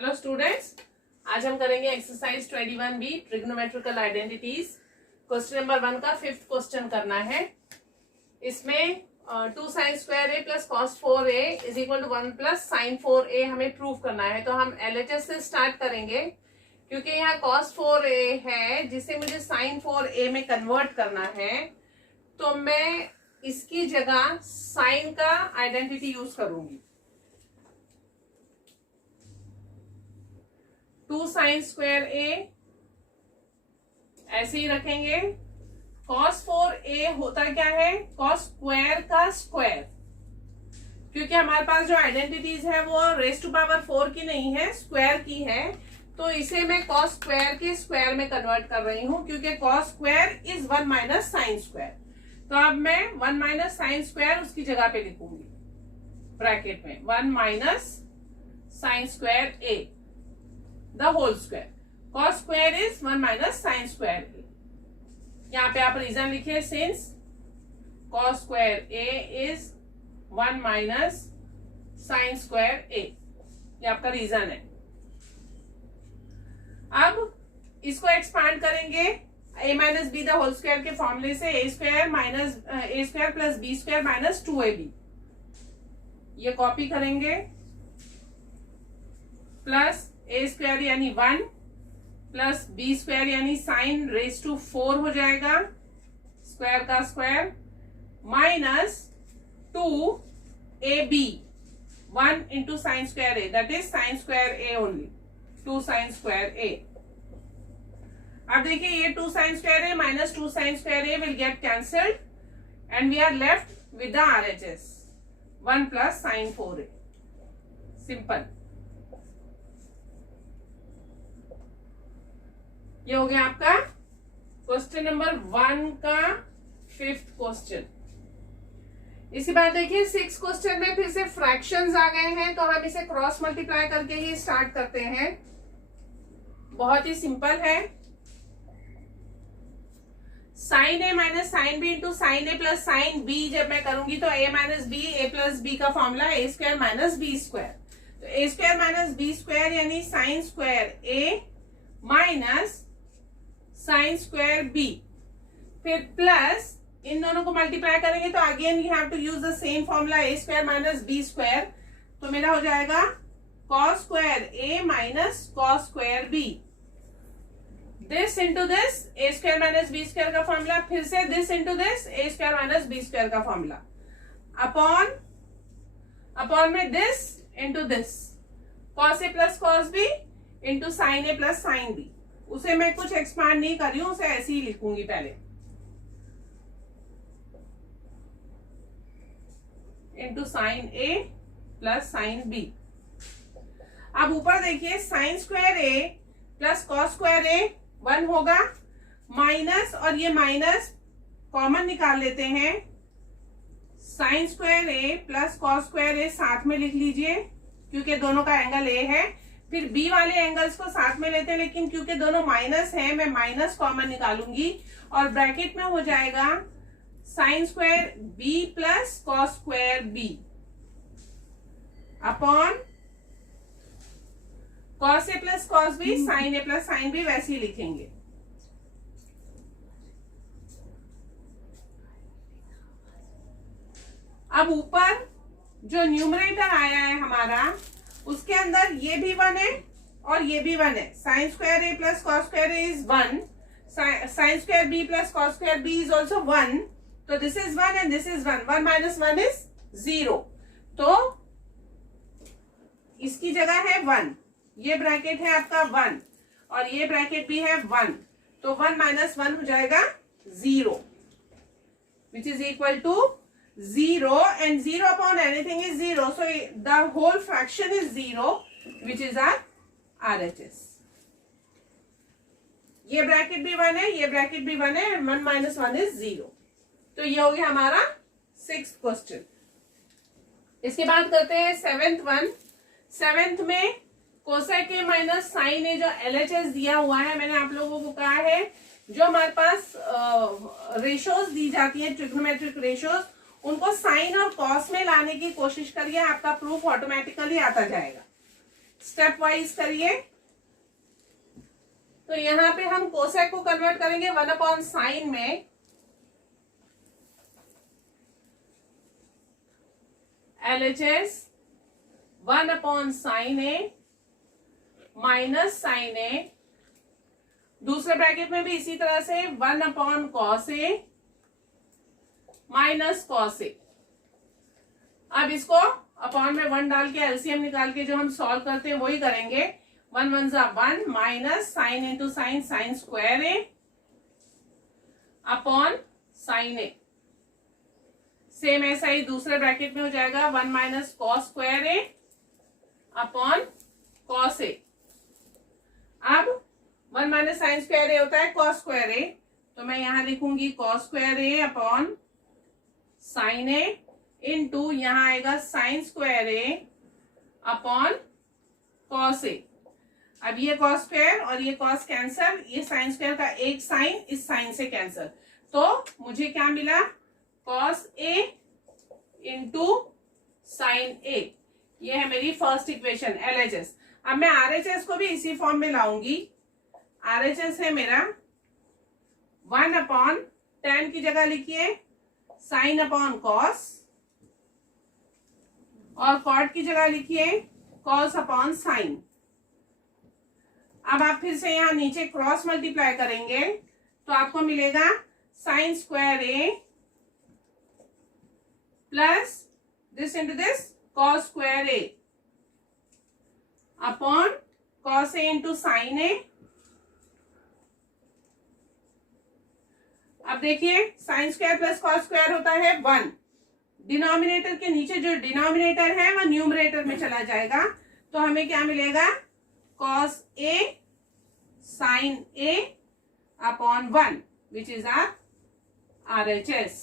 Hello students, आज हम करेंगे exercise 21B trigonometrical identities. Question number 1 का 5th क्वेश्चन करना है। इसमें 2 sin square A plus cos 4a is equal to 1 plus sin 4a हमें प्रूव करना है। तो हम LHS से स्टार्ट करेंगे क्योंकि यहाँ cos 4a है जिसे मुझे sin 4a में कन्वर्ट करना है। तो मैं इसकी जगह साइन का आइडेंटिटी यूज करूंगी। 2 sin स्क्वायर ए ऐसे ही रखेंगे। cos 4a होता क्या है? cos स्क्वायर का स्क्वायर, क्योंकि हमारे पास जो आइडेंटिटीज है वो रेज टू पावर 4 की नहीं है, स्क्वायर की है। तो इसे मैं cos स्क्वायर के स्क्वायर में कन्वर्ट कर रही हूं क्योंकि cos square is 1 minus sine square. तो अब मैं 1 माइनस साइन स्क्वायर उसकी जगह पे लिखूंगी ब्रैकेट में 1 minus sine square a the whole square. cos square is 1 minus sine square a. यहाँ पे आप रीजन लिखिए, since cos square A is 1 minus sine square a. ये आपका रीजन है। अब इसको एक्सपांड करेंगे a minus b the whole square के फॉर्मूले से, a square minus a square plus b square minus 2ab। ये कॉपी करेंगे प्लस ए स्क्वायर यानी 1 प्लस बी स्क्वायर यानी साइन रेज टू 4 हो जाएगा, स्क्वायर का square, minus 2ab 1 into sine square a, that is sine square a only, 2 sine square a. अब देखिए ये 2 sine square A minus 2 sine square a will get cancelled and we are left with the RHS 1 plus sine 4a। Simple. ये हो गया आपका question number 1 का 5th question. इसी बार देखिए 6th क्वेश्चन में फिर से फ्रैक्शंस आ गए हैं, तो हम इसे क्रॉस मल्टीप्लाई करके ही स्टार्ट करते हैं। बहुत ही सिंपल है। Sine a minus sine b into sine A plus sine b जब मैं करूंगी तो a minus b, a plus b का formula a square minus B square. तो a square minus B square यानी साइन स्क्वायर ए minus sine square b, फिर plus इन दोनों को मल्टीप्लाई करेंगे तो again we have to use the same formula a square minus B square. तो मेरा हो जाएगा cos square A minus cos square B. This into this, A square minus B square का फॉर्मूला, फिर से this into this, A square minus B square का formula, upon में this into this, cos A plus cos B into sine A plus sine B. उसे मैं कुछ expand नहीं कर रही हूं, उसे ऐसे ही लिखूंगी पहले, इंटू साइन ए प्लस साइन बी। अब ऊपर देखिए साइन स्क्वायर ए प्लस कॉस स्क्वायर ए 1 होगा, माइनस और ये माइनस कॉमन निकाल लेते हैं, साइन स्क्वायर ए प्लस कॉस स्क्वायर ए साथ में लिख लीजिए क्योंकि दोनों का एंगल ए है। फिर बी वाले एंगल्स को साथ में लेते हैं, लेकिन क्योंकि दोनों माइनस है मैं माइनस कॉमन निकालूंगी और ब्रैकेट में हो जाएगा sine square B plus cos square b upon cos a plus cos b, sine A plus sine b, वैसे ही लिखेंगे। अब ऊपर जो न्यूमरेटर आया है हमारा उसके अंदर ये भी 1 है और ये भी 1 है। Sine square A plus cos square A is 1, sine square B plus cos square B is also 1। तो this is 1 and this is 1, 1 minus 1 is 0। तो इसकी जगह है 1, ये ब्रैकेट है आपका 1 और ये ब्रैकेट भी है 1, तो 1 माइनस 1 हो जाएगा 0, which is equal to 0 and 0 upon anything is 0. So the whole fraction is 0, which is our RHS. ये ब्रैकेट भी 1 है, ये ब्रैकेट भी 1 है, 1 माइनस 1 इज 0। तो ये हो गया हमारा 6th क्वेश्चन। इसके बाद करते हैं 7th वन। 7th में कोसेक ए माइनस साइन ए जो LHS दिया हुआ है, मैंने आप लोगों को कहा है जो हमारे पास रेशोज दी जाती है, ट्रिग्नोमेट्रिक रेशोज, उनको साइन और कॉस में लाने की कोशिश करिए, आपका प्रूफ ऑटोमेटिकली आता जाएगा। स्टेप वाइज करिए। तो यहां पे हम कोसेक को कन्वर्ट करेंगे 1/sin में, LHS 1/sin A minus sin A, दूसरे ब्रैकेट में भी इसी तरह से 1/cos A minus cos A। अब इसको अपॉन में 1 डाल के एलसीएम निकाल के जो हम सॉल्व करते हैं वही करेंगे। 1 1 जा 1 minus sine into sine, sine square a upon sine a. Same ऐसा ही दूसरे ब्रैकेट में हो जाएगा 1 minus cos square a upon cos a. अब 1 माइनस साइन स्क्वायर ए होता है कॉस स्क्वायर ए, तो मैं यहां लिखूंगी cos square a upon sine A into यहां आएगा sign square a upon cos a. अब ये कॉस स्क्वायर और ये कॉस कैंसर, ये साइन स्क्वायर का एक साइन इस साइन से कैंसर, तो मुझे क्या मिला कॉस ए इंटू साइन ए। ये है मेरी फर्स्ट इक्वेशन LHS। अब मैं RHS को भी इसी फॉर्म में लाऊंगी। RHS है मेरा 1/tan की जगह लिखिए साइन अपॉन कॉस, और कॉट की जगह लिखिए कॉस अपॉन साइन। अब आप फिर से यहां नीचे क्रॉस मल्टीप्लाई करेंगे तो आपको मिलेगा sine square A plus this into this cos square a upon cos a into sine a. अब देखिए sine square plus cos square होता है 1, डिनोमिनेटर के नीचे जो डिनोमिनेटर है वह न्यूमरेटर में चला जाएगा, तो हमें क्या मिलेगा cos A sine A upon 1 which is our RHS।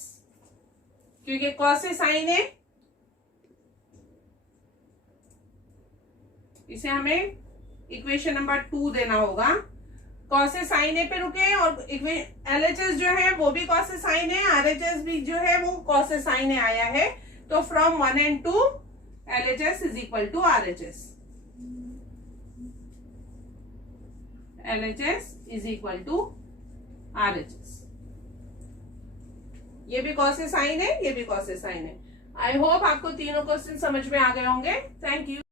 क्योंकि कॉस से साइन ए, इसे हमें इक्वेशन नंबर 2 देना होगा। कॉस से साइन ए पे रुके और LHS जो है वो भी कॉस से साइन है, RHS भी जो है वो कॉस से साइन ए आया है, तो from 1 and 2 LHS is equal to RHS। LHS is equal to RHS। ये भी कॉस से साइन है, ये भी कॉस से साइन है। आई होप आपको तीनों क्वेश्चन समझ में आ गए होंगे। Thank you.